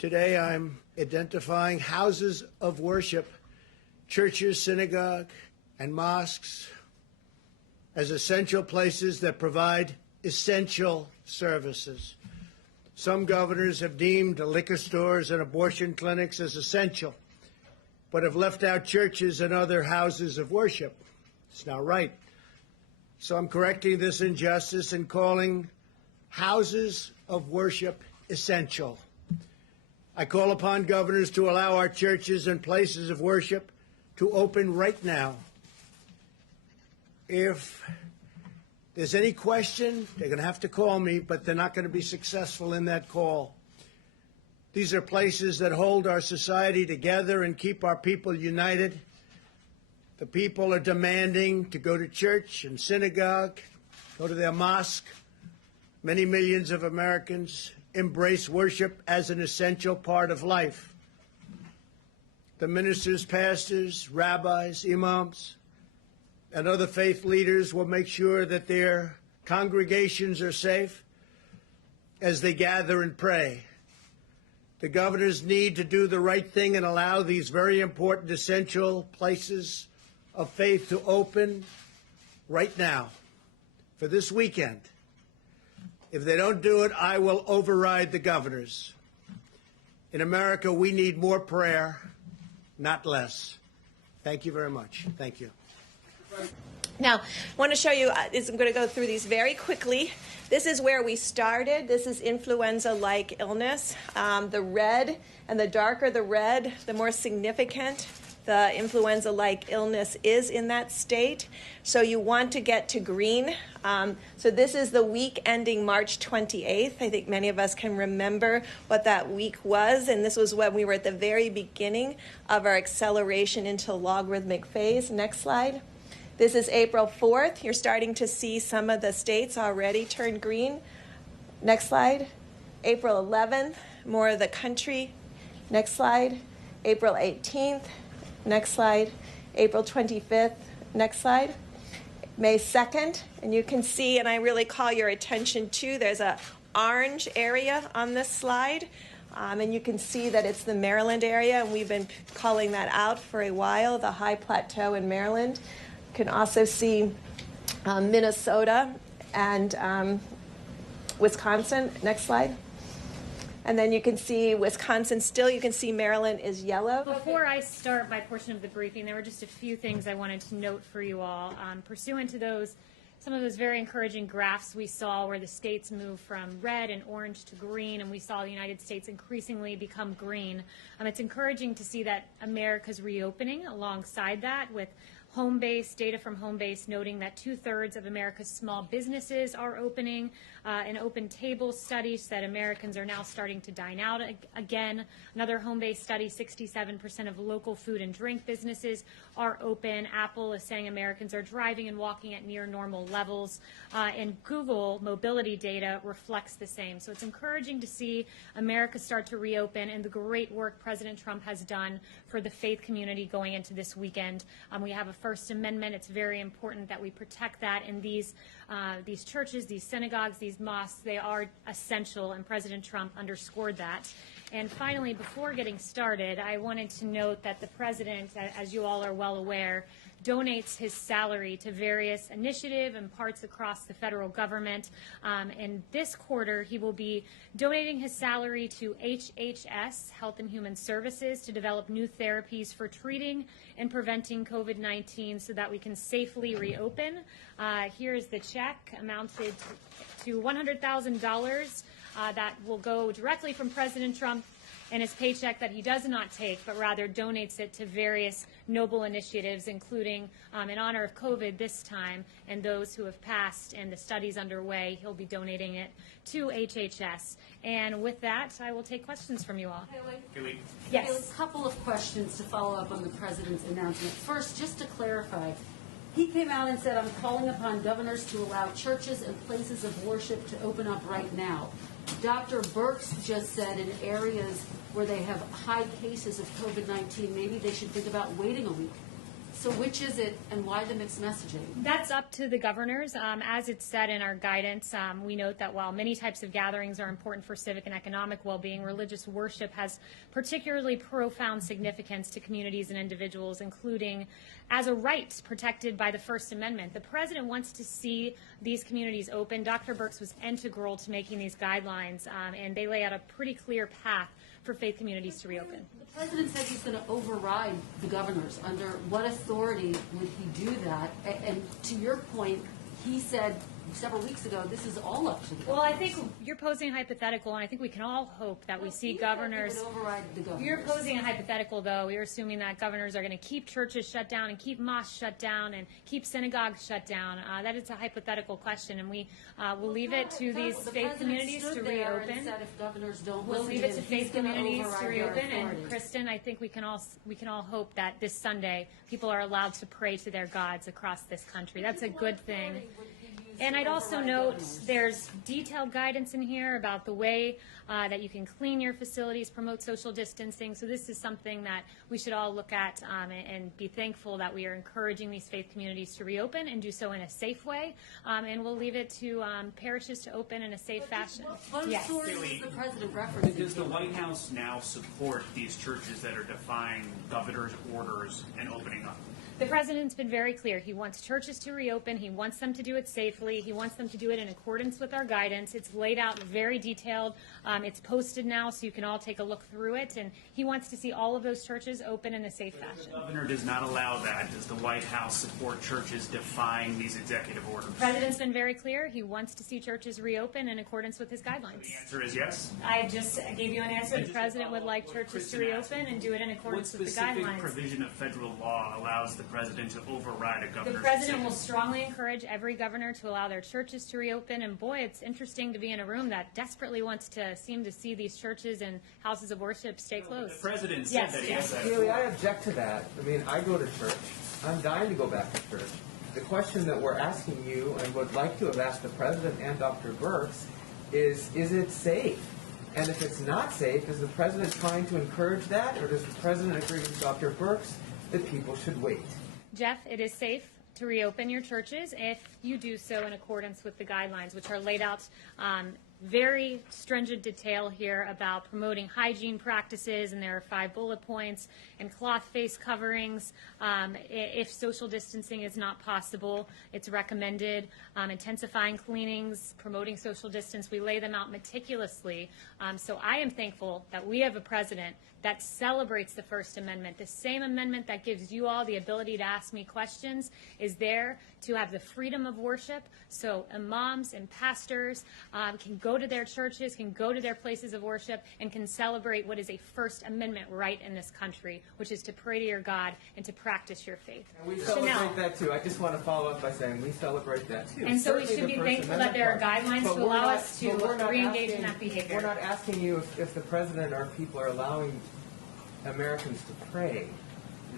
Today I'm identifying houses of worship, churches, synagogue, and mosques as essential places that provide essential services. Some governors have deemed liquor stores and abortion clinics as essential, but have left out churches and other houses of worship. It's not right. So I'm correcting this injustice and calling houses of worship essential. I call upon governors to allow our churches and places of worship to open right now. If there's any question, they're going to have to call me, but they're not going to be successful in that call. These are places that hold our society together and keep our people united. The people are demanding to go to church and synagogue, go to their mosque. Many millions of Americans embrace worship as an essential part of life. The ministers, pastors, rabbis, imams, and other faith leaders will make sure that their congregations are safe as they gather and pray. The governors need to do the right thing and allow these very important, essential places of faith to open right now for this weekend. If they don't do it, I will override the governors. In America, we need more prayer, not less. Thank you very much. Thank you. Now, I want to show you, I'm going to go through these very quickly. This is where we started. This is influenza-like illness. The red, and the darker the red, the more significant the influenza-like illness is in that state. So you want to get to green. So this is the week ending March 28th. I think many of us can remember what that week was. And this was when we were at the very beginning of our acceleration into logarithmic phase. Next slide. This is April 4th. You're starting to see some of the states already turn green. Next slide. April 11th, more of the country. Next slide. April 18th. Next slide. April 25th. Next slide. May 2nd, and you can see, and I really call your attention to, there's an orange area on this slide. And you can see that it's the Maryland area, and we've been calling that out for a while, the high plateau in Maryland. You can also see Minnesota and Wisconsin. Next slide. And then you can see Wisconsin still. You can see Maryland is yellow. Before I start my portion of the briefing, there were just a few things I wanted to note for you all. Pursuant to some of those very encouraging graphs we saw where the states moved from red and orange to green, and we saw the United States increasingly become green. It's encouraging to see that America's reopening alongside that, with Homebase, data from Homebase noting that 2/3 of America's small businesses are opening. An Open Table study said Americans are now starting to dine out again. Another Homebase study, 67% of local food and drink businesses are open. Apple is saying Americans are driving and walking at near normal levels. And Google mobility data reflects the same. So it's encouraging to see America start to reopen and the great work President Trump has done for the faith community going into this weekend. We have a First Amendment. It's very important that we protect that. And these churches, these synagogues, these mosques, they are essential, and President Trump underscored that. And finally, before getting started, I wanted to note that the president, as you all are well aware, donates his salary to various initiatives and parts across the federal government. And this quarter, he will be donating his salary to HHS, Health and Human Services, to develop new therapies for treating and preventing COVID-19 so that we can safely reopen. Here is the check, amounted to $100,000 that will go directly from President Trump and his paycheck that he does not take, but rather donates it to various noble initiatives, including in honor of COVID this time and those who have passed and the studies underway. He'll be donating it to HHS. And with that, I will take questions from you all. Haley? Yes. A couple of questions to follow up on the president's announcement. First, just to clarify, he came out and said, I'm calling upon governors to allow churches and places of worship to open up right now. Dr. Birx just said in areas where they have high cases of COVID-19, maybe they should think about waiting a week. So which is it, and why the mixed messaging? That's up to the governors. As it's said in our guidance, we note that while many types of gatherings are important for civic and economic well-being, religious worship has particularly profound significance to communities and individuals, including as a right protected by the First Amendment. The president wants to see these communities open. Dr. Birx was integral to making these guidelines, and they lay out a pretty clear path for faith communities to reopen. The president said he's going to override the governors. Under what authority would he do that? And to your point, he said several weeks ago, this is all up to the governors. Well, I think you're posing a hypothetical, and I think we can all hope that we see He said he governors. would override the governors. You're posing a hypothetical, though. You're assuming that governors are going to keep churches shut down and keep mosques shut down and keep synagogues shut down. That is a hypothetical question, and we will leave it to these faith communities to reopen. And said if governors don't We'll listen leave to it to him, faith he's gonna communities to override their reopen. authority. And Kristen, I think we can all hope that this Sunday people are allowed to pray to their gods across this country. That's a good thing. And I'd also note there's detailed guidance in here about the way that you can clean your facilities, promote social distancing. So this is something that we should all look at and be thankful that we are encouraging these faith communities to reopen and do so in a safe way. And we'll leave it to parishes to open in a safe fashion. What Yes. source is the president referencing? Does the White House now support these churches that are defying governor's orders and opening up? The president's been very clear. He wants churches to reopen. He wants them to do it safely. He wants them to do it in accordance with our guidance. It's laid out very detailed. It's posted now, so you can all take a look through it. And he wants to see all of those churches open in a safe fashion. The governor does not allow that. Does the White House support churches defying these executive orders? The president's been very clear. He wants to see churches reopen in accordance with his guidelines. The answer is yes. I just gave you an answer. The president would like churches to reopen and do it in What accordance with the specific guidelines. provision of federal law allows the president to override a The governor's president will decision? strongly encourage every governor to allow their churches to reopen. And boy, it's interesting to be in a room that desperately wants to seem to see these churches and houses of worship stay The closed. president said Yes, that he yes. has that. Haley, I object to that. I mean, I go to church. I'm dying to go back to church. The question that we're asking you and would like to have asked the president and Dr. Birx is it safe? And if it's not safe, is the president trying to encourage that, or does the president agree with Dr. Birx that people should wait? Jeff, it is safe to reopen your churches if you do so in accordance with the guidelines, which are laid out very stringent detail here about promoting hygiene practices, and there are 5 bullet points, and cloth face coverings. If social distancing is not possible, it's recommended. Intensifying cleanings, promoting social distance, we lay them out meticulously. So I am thankful that we have a president that celebrates the First Amendment. The same amendment that gives you all the ability to ask me questions is there to have the freedom of worship, so imams and pastors can go to their churches, can go to their places of worship, and can celebrate what is a First Amendment right in this country, which is to pray to your God and to practice your faith. And we So now- celebrate that too. I just want to follow up by saying we celebrate that too. And so we Certainly should the be First thankful that there are Amendment part. guidelines But to we're allow not- us to but we're not re-engage in asking- that behavior. We're not asking you if the president or people are allowing Americans to pray.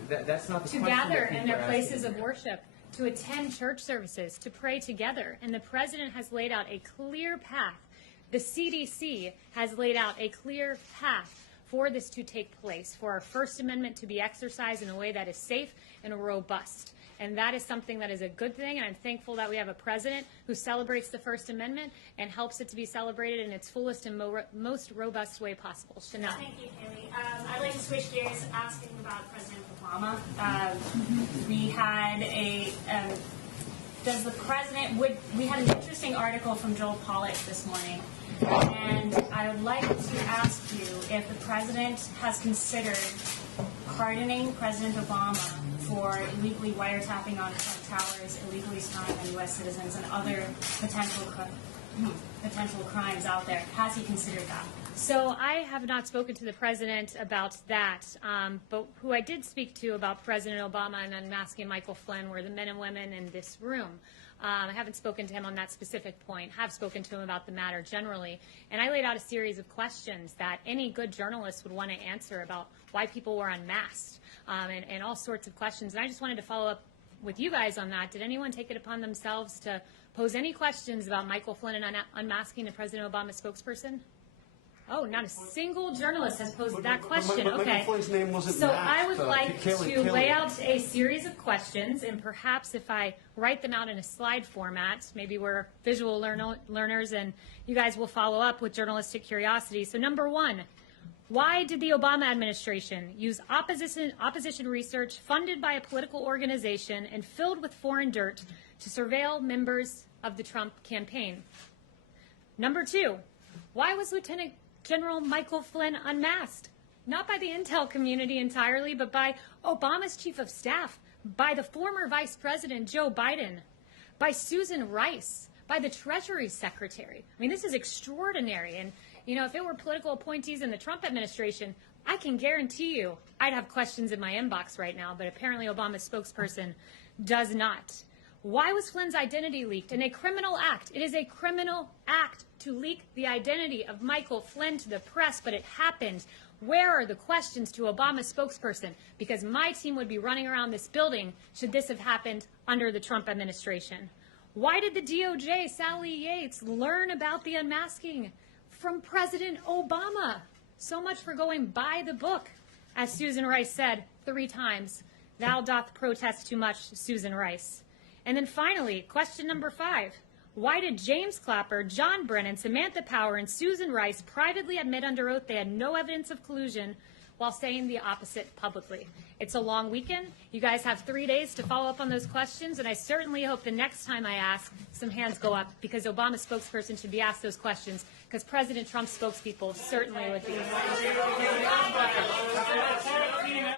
That's not the To question gather that in people their are places asking of here. worship, to attend church services, to pray together. And the president has laid out a clear path. The CDC has laid out a clear path for this to take place, for our First Amendment to be exercised in a way that is safe and robust. And that is something that is a good thing, and I'm thankful that we have a president who celebrates the First Amendment and helps it to be celebrated in its fullest and most robust way possible. Chanel. Thank you, Haley. I'd like to switch gears asking about President Obama. We had does the president, we had an interesting article from Joel Pollak this morning, and I would like to ask you if the president has considered pardoning President Obama for illegally wiretapping on Trump Towers, illegally spying on U.S. citizens, and other potential crimes out there. Has he considered that? So I have not spoken to the president about that, but who I did speak to about President Obama and unmasking Michael Flynn were the men and women in this room. I haven't spoken to him on that specific point, have spoken to him about the matter generally, and I laid out a series of questions that any good journalist would want to answer about why people were unmasked, and all sorts of questions. And I just wanted to follow up with you guys on that. Did anyone take it upon themselves to pose any questions about Michael Flynn and unmasking the President Obama spokesperson? Oh, not a single journalist has posed that question. But Okay. Michael Flynn's name wasn't So matched. I would like Kelly- to lay out a series of questions, and perhaps if I write them out in a slide format, maybe we're visual learners, and you guys will follow up with journalistic curiosity. So number one, why did the Obama administration use opposition research funded by a political organization and filled with foreign dirt to surveil members of the Trump campaign? Number two, why was Lieutenant General Michael Flynn unmasked? Not by the intel community entirely, but by Obama's chief of staff, by the former Vice President Joe Biden, by Susan Rice, by the Treasury Secretary. I mean, this is extraordinary. And, you know, if it were political appointees in the Trump administration, I can guarantee you I'd have questions in my inbox right now, but apparently Obama's spokesperson does not. Why was Flynn's identity leaked? In a criminal act. It is a criminal act to leak the identity of Michael Flynn to the press, but it happened. Where are the questions to Obama's spokesperson? Because my team would be running around this building should this have happened under the Trump administration. Why did the DOJ, Sally Yates, learn about the unmasking from President Obama? So much for going by the book. As Susan Rice said 3 times, thou doth protest too much, Susan Rice. And then finally, question number 5. Why did James Clapper, John Brennan, Samantha Power, and Susan Rice privately admit under oath they had no evidence of collusion while saying the opposite publicly? It's a long weekend. You guys have 3 days to follow up on those questions, and I certainly hope the next time I ask, some hands go up, because Obama's spokesperson should be asked those questions, because President Trump's spokespeople certainly would be.